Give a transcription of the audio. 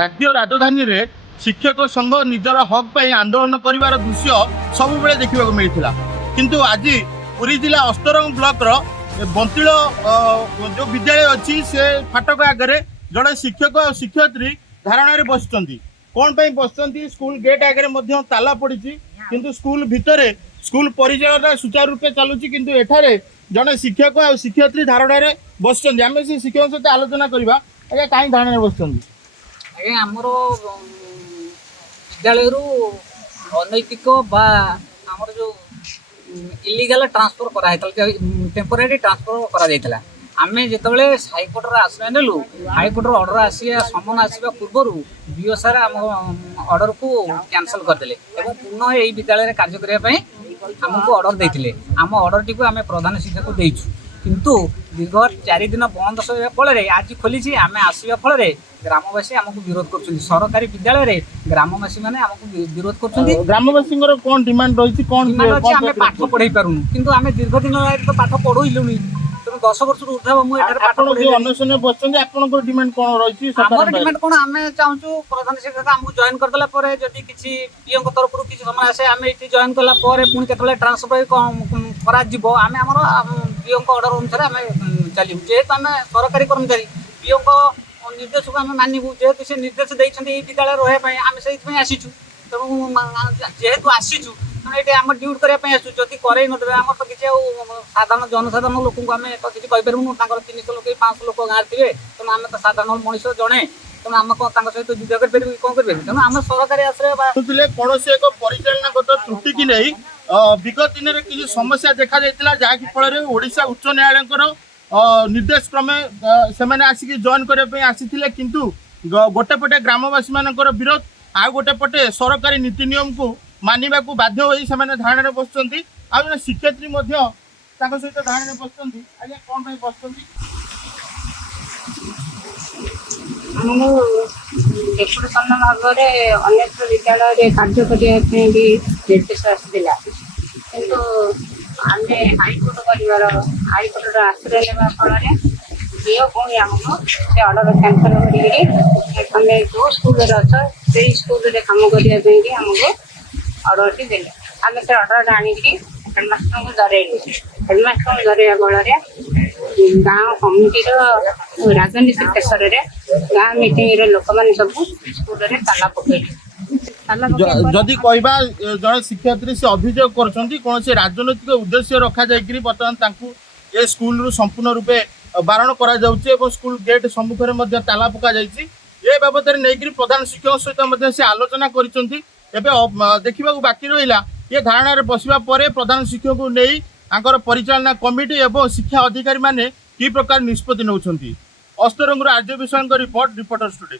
राज्य राजधानी रे शिक्षक संघ निजर हक पर आंदोलन कर दृश्य सब बेले देखा मिलता किंतु आज पुरी जिला अष्टरंग ब्लॉक रो बंतिल जो विद्यालय अच्छी से फाटक आगे जड़े शिक्षक और शिक्षयित्री धारणा बसुँच कौन पर बसुँच स्कूल गेट आगे ताला पड़ी किंतु स्कूल भितर स्कूल परिचालना सुचारू रूपे चलुची किंतु एठारे जड़े शिक्षक और शिक्षयित्री धारणा बसुँच आम से शिक्षक सहित आलोचना करवा आज्ञा कहीं धारणा बसुँच आज्ञा आमर विद्यालय अनैतिक आमर जो इलिगाल ट्रांसफर कराई टेम्पोरारी ट्रांसफर करा आम जो हाईकोर्टर आश्रय नेलु हाईकोर्टर ऑर्डर आसिया समन आसवा पूर्व बीओ सार आम ऑर्डर को कैंसल करदे और पुनः यही विद्यालय कार्य करने आमको ऑर्डर देते आम ऑर्डर टी आम प्रधान शिक्षक को देचु किंतु दीर्घ 4 दिन बंद फल आज खोली आम आसवा फल ग्रामवासी आमको विरोध कर सरकारी विद्यालय ग्रामवासी मैंने आमको विरोध कर ग्रामवासी कौन डिमांड रही कौन आम पाठ पढ़े पारूँ किंतु आम दीर्घ दिन तो पाठ पढ़ेलुनि तेणु 10 वर्ष ऊर्ध्व मुझे बसुँच आप डिमांड कौन रही आमर डिमांड कौन आम चाहूँ प्रधान शिक्षक आमको जॉइन करदेला जदि किसी पीओ तरफ किसी समय आसे आम ये जॉइन कला पुणी के ट्रांसफर आम आमर पीओ ऑर्डर अनुसार आम चलू जेहेतु आम सरकारी कर्मचारी पीओ निर्देश को आम मानवु जेहेतु से निर्देश देते विद्यालय रही आम से आसीचु तेणु जेहेतु आसीचु ये आम ड्यूट करने आसू जदि करे नदेवे आम तो किसी साधारण जनसाधारण लोक आम तो किसी कहीपरूँ 300 लोक 500 लोक गाँव थे तेणु आम तो साधारण मनीष जड़े तेणु आम सहित युद्ध कर कौन कर तेणु आम सरकारी आश्रय कौन एक परिचालनागत त्रुटि की नहीं विगत दिन में किसी समस्या देखा जहाँकि फल ओडिशा उच्च न्यायालय निर्देश क्रमे से आसिक जॉइन करने आसी किंतु गोटे पटे ग्रामवासी मान विरोध आउ गोटे पटे सरकारी नीति नियम को मानवा को बाध्य होई से धारणा बसुँच आ शिक्षयित्री सहित धारणा बसुँच आज्ञा कौन बसुँच डेपुटेशन भाव में अनेक विद्यालय कार्य करने निर्देश आसाला कि आम हाईकोर्ट कर हाईकोर्ट आश्रय ना फल बीओ पुणी आमको से ऑर्डर कैंसल कर जो स्कूल अच्छ से स्कूल कम करने आमको ऑर्डर टी देले आम से ऑर्डर आनिक हेडमास्टर को धरलु हेडमास्टर को धरवा फल गाँव कमिटी राजनीतिक प्रेसर गाँव मीटिंग लोक मैंने सब स्कूल ताला पकड़ जदि कहवा जड़े शिक्षयित्री से अभियोग कौन से राजनैतिक उद्देश्य रखा जाए बर्तमान ये स्कूल रु संपूर्ण रूपे बारण कर स्कूल गेट सम्मुखें ताला पका ये बाबद नहीं प्रधान शिक्षक सहित से आलोचना कर देखा बाकी रहा ये धारणा बसवा प्रधान शिक्षक को नहीं आंकर परिचालना कमिटी और शिक्षा अधिकारी माने कि प्रकार निष्पत्ति नौछंती अस्तरंग आर्य विषय रिपोर्ट रिपोर्टर्स टुडे।